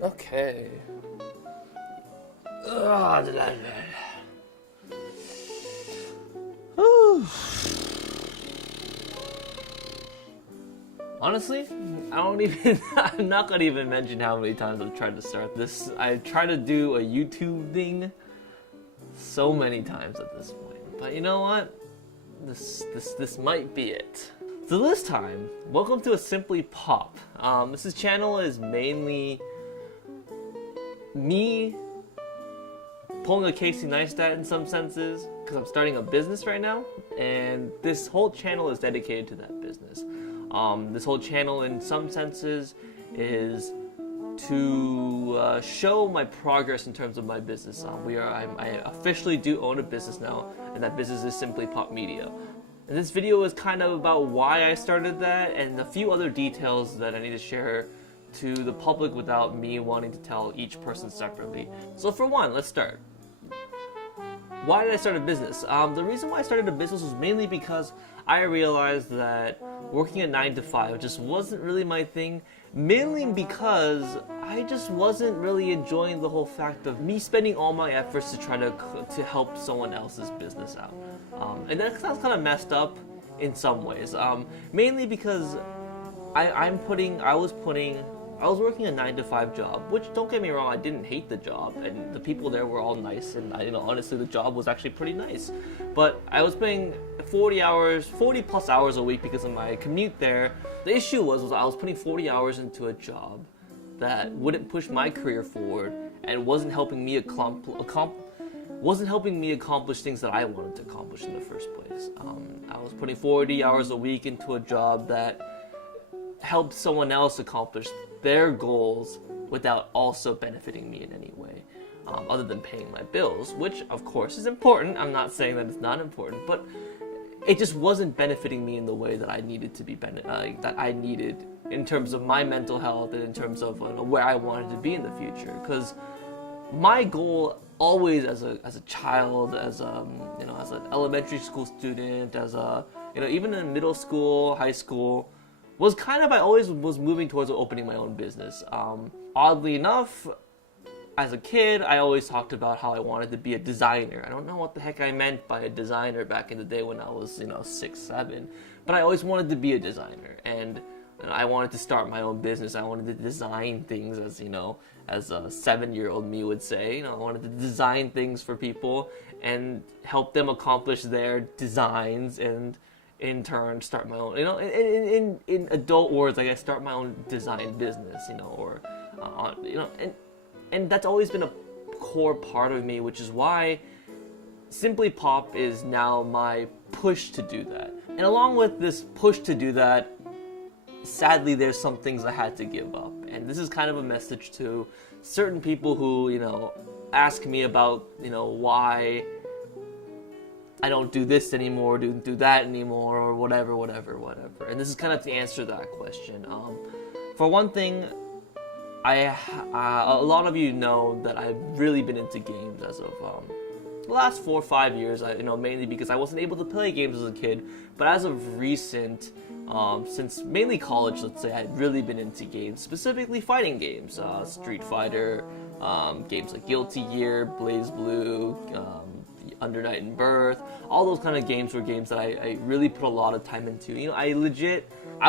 Okay. Honestly, I don't even. I'm not gonna even mention how many times I've tried to start this. I tried to do a YouTube thing so many times at this point. But you know what? This might be it. So this time, welcome to a Simply Pop. This channel is mainly me pulling a Casey Neistat in some senses, because I'm starting a business right now, and this whole channel is dedicated to that business. This whole channel in some senses is to show my progress in terms of my business. I officially do own a business now, and that business is Simply Pop Media. And this video is kind of about why I started that and a few other details that I need to share to the public without me wanting to tell each person separately. So for one, let's start. Why did I start a business? The reason why I started a business was mainly because I realized that working a 9 to 5 just wasn't really my thing, mainly because I just wasn't really enjoying the whole fact of me spending all my efforts to try to help someone else's business out. And that sounds kind of messed up in some ways, mainly because I was working a 9 to 5 job, which, don't get me wrong, I didn't hate the job, and the people there were all nice, and honestly, the job was actually pretty nice. But I was putting 40 plus hours a week because of my commute there. The issue was I was putting 40 hours into a job that wouldn't push my career forward and wasn't helping me accomplish things that I wanted to accomplish in the first place. I was putting 40 hours a week into a job that helped someone else accomplish their goals without also benefiting me in any way, other than paying my bills, which of course is important. I'm not saying that it's not important, but it just wasn't benefiting me in the way that I needed to be that I needed in terms of my mental health and in terms of where I wanted to be in the future. Because my goal always, as a child, as as an elementary school student, as even in middle school, high school, was kind of, I always was moving towards opening my own business. Oddly enough, as a kid, I always talked about how I wanted to be a designer. I don't know what the heck I meant by a designer back in the day when I was 6, 7, but I always wanted to be a designer, and I wanted to start my own business. I wanted to design things, as as a 7-year-old me would say. I wanted to design things for people and help them accomplish their designs, and in turn start my own, in adult words, I guess, start my own design business, and that's always been a core part of me, which is why Simply Pop is now my push to do that. And along with this push to do that, sadly, there's some things I had to give up. And this is kind of a message to certain people who, ask me about, why I don't do this anymore, do that anymore, or whatever. And this is kind of to answer that question. For one thing, a lot of you know that I've really been into games as of the last 4 or 5 years. Mainly because I wasn't able to play games as a kid, but as of recent, since mainly college, let's say, I've really been into games, specifically fighting games, Street Fighter, games like Guilty Gear, Blaze Blue, Under Night and Birth. All those kind of games were games that I really put a lot of time into. I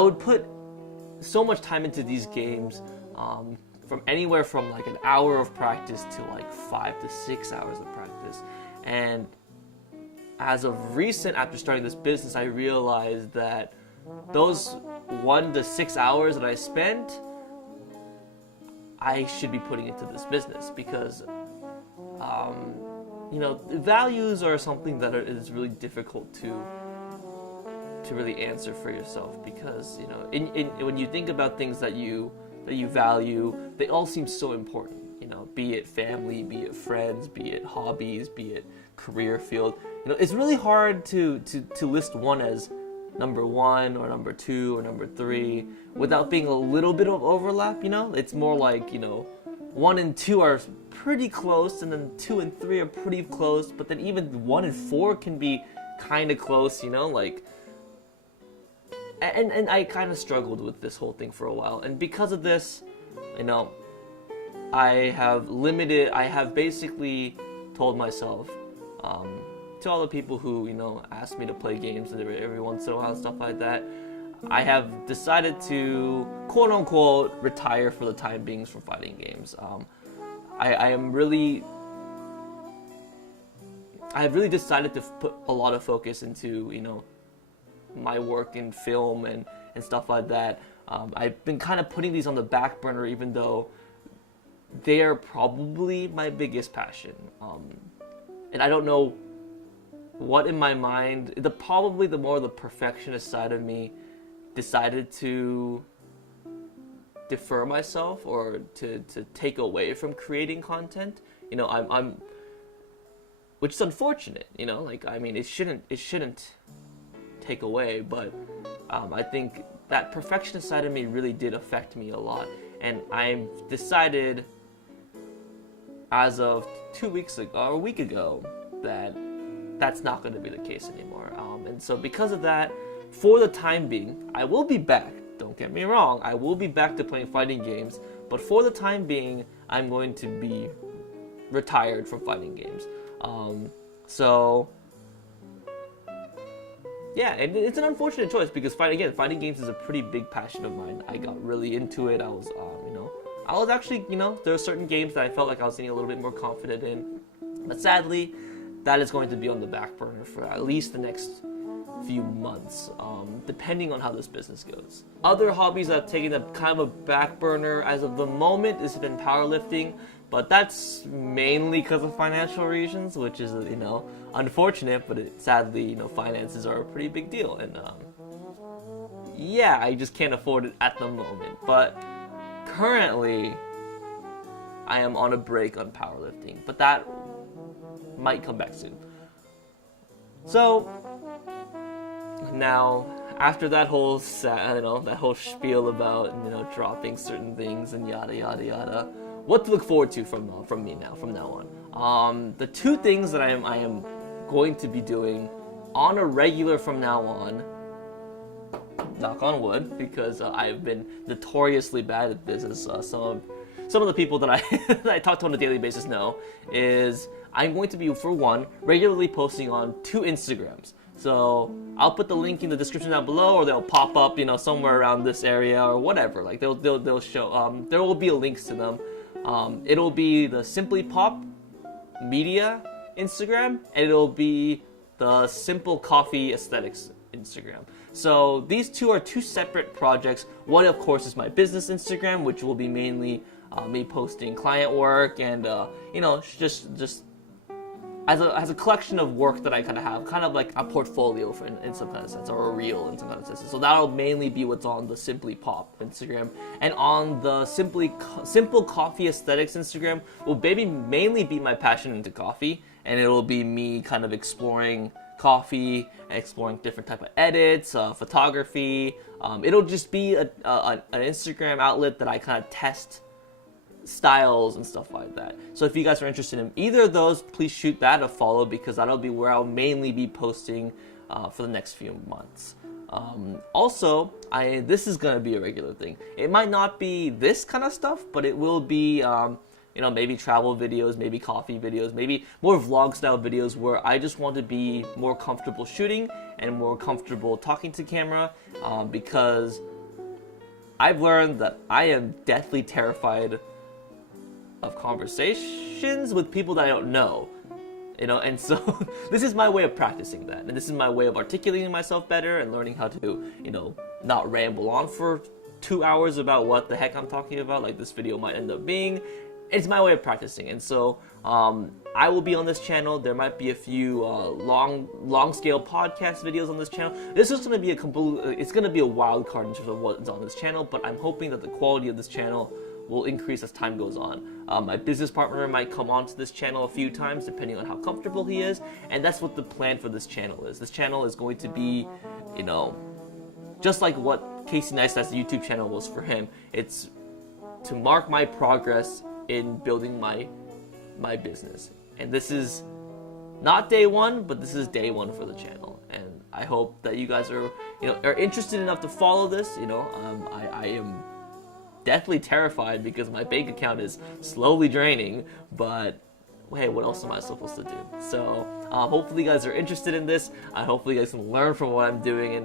would put so much time into these games, from anywhere from like an hour of practice to like 5 to 6 hours of practice. And as of recent, after starting this business, I realized that those 1 to 6 hours that I spent, I should be putting into this business, because values are something that is really difficult to really answer for yourself, because when you think about things that you value, they all seem so important. Be it family, be it friends, be it hobbies, be it career field. It's really hard to list one as number 1 or number 2 or number 3 without being a little bit of overlap. It's more like 1 and 2 are pretty close, and then 2 and 3 are pretty close, but then even 1 and 4 can be kind of close, and I kind of struggled with this whole thing for a while, and because of this, I have basically told myself, to all the people who, ask me to play games every once in a while and stuff like that, I have decided to, quote unquote, retire for the time being from fighting games. I have really decided to put a lot of focus into, my work in film and stuff like that. I've been kind of putting these on the back burner, even though they are probably my biggest passion. And I don't know what in my mind, probably the more the perfectionist side of me decided to defer myself or to take away from creating content. I'm which is unfortunate, it shouldn't take away, but I think that perfectionist side of me really did affect me a lot, and I've decided as of 2 weeks ago, or a week ago, that that's not going to be the case anymore. And so because of that, for the time being, I will be back. Don't get me wrong, I will be back to playing fighting games, but for the time being, I'm going to be retired from fighting games. So yeah, it's an unfortunate choice because fighting games is a pretty big passion of mine. I got really into it. I was actually, there are certain games that I felt like I was getting a little bit more confident in, but sadly, that is going to be on the back burner for at least the next few months, depending on how this business goes. Other hobbies that have taken a kind of a back burner as of the moment has been powerlifting, but that's mainly because of financial reasons, which is, unfortunate, but sadly, finances are a pretty big deal, and yeah, I just can't afford it at the moment. But currently, I am on a break on powerlifting, but that might come back soon. So now, after that whole that whole spiel about dropping certain things and yada yada yada, what to look forward to from now on. The two things that I am going to be doing on a regular from now on, knock on wood, because I've been notoriously bad at this, as some of the people that I talk to on a daily basis know, is I'm going to be, for one, regularly posting on 2 Instagrams. So I'll put the link in the description down below, or they'll pop up, somewhere around this area or whatever. Like they'll show. There will be links to them. It'll be the Simply Pop Media Instagram, and it'll be the Simple Coffee Aesthetics Instagram. So these two are 2 separate projects. One, of course, is my business Instagram, which will be mainly me posting client work and just as a collection of work that I kind of have, kind of like a portfolio in some kind of sense, or a reel in some kind of sense. So that'll mainly be what's on the Simply Pop Instagram, and on the Simple Coffee Aesthetics Instagram will mainly be my passion into coffee, and it'll be me kind of exploring coffee, exploring different type of edits, photography. It'll just be an Instagram outlet that I kind of test styles and stuff like that. So if you guys are interested in either of those, please shoot that a follow, because that'll be where I'll mainly be posting for the next few months. Also, this is gonna be a regular thing. It might not be this kind of stuff, but it will be maybe travel videos, maybe coffee videos, maybe more vlog style videos where I just want to be more comfortable shooting and more comfortable talking to camera, because I've learned that I am deathly terrified of conversations with people that I don't know, and so this is my way of practicing that, and this is my way of articulating myself better and learning how to, not ramble on for 2 hours about what the heck I'm talking about, like this video might end up being. It's my way of practicing, and so I will be on this channel. There might be a few long scale podcast videos on this channel. This is going to be it's going to be a wild card in terms of what's on this channel, but I'm hoping that the quality of this channel will increase as time goes on. My business partner might come onto this channel a few times, depending on how comfortable he is, and that's what the plan for this channel is. This channel is going to be, just like what Casey Neistat's YouTube channel was for him. It's to mark my progress in building my business, and this is not day one, but this is day one for the channel, and I hope that you guys are interested enough to follow this. deathly terrified because my bank account is slowly draining, but hey, what else am I supposed to do? So hopefully you guys are interested in this. Hopefully you guys can learn from what I'm doing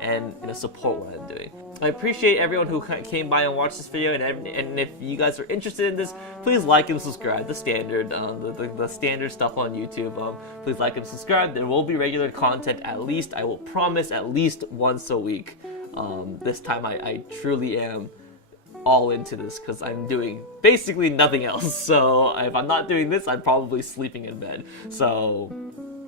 and support what I'm doing. I appreciate everyone who came by and watched this video, and if you guys are interested in this, please like and subscribe. The standard, the standard stuff on YouTube. Please like and subscribe. There will be regular content at least. I will promise at least once a week. This time I truly am all into this because I'm doing basically nothing else. So if I'm not doing this, I'm probably sleeping in bed. So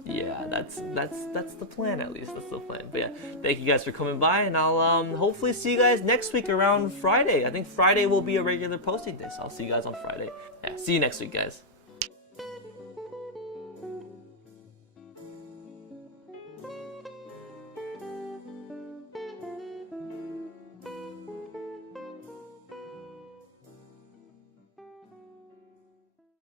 yeah, that's the plan, at least. That's the plan. But yeah, thank you guys for coming by, and I'll hopefully see you guys next week around Friday. I think Friday will be a regular posting day, so I'll see you guys on Friday. Yeah, see you next week, guys.